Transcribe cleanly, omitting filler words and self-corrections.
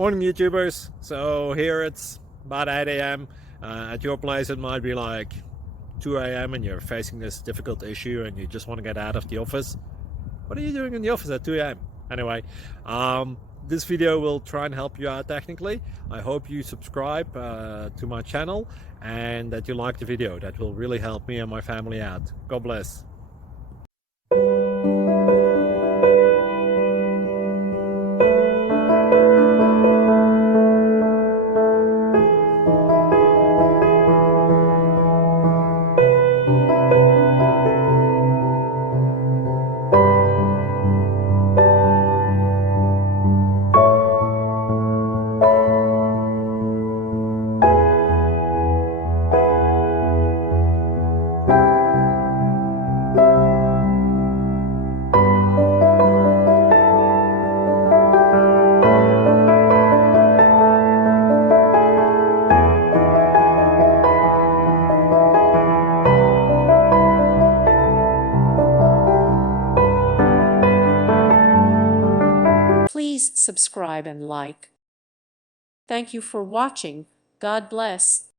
Morning YouTubers. So here it's about 8 a.m. At your place it might be like 2 a.m. and you're facing this difficult issue and you just want to get out of the office. What are you doing in the office at 2 a.m.? Anyway, this video will try and help you out technically. I hope you subscribe to my channel and that you like the video. That will really help me and my family out. God bless. Please subscribe and like. Thank you for watching. God bless.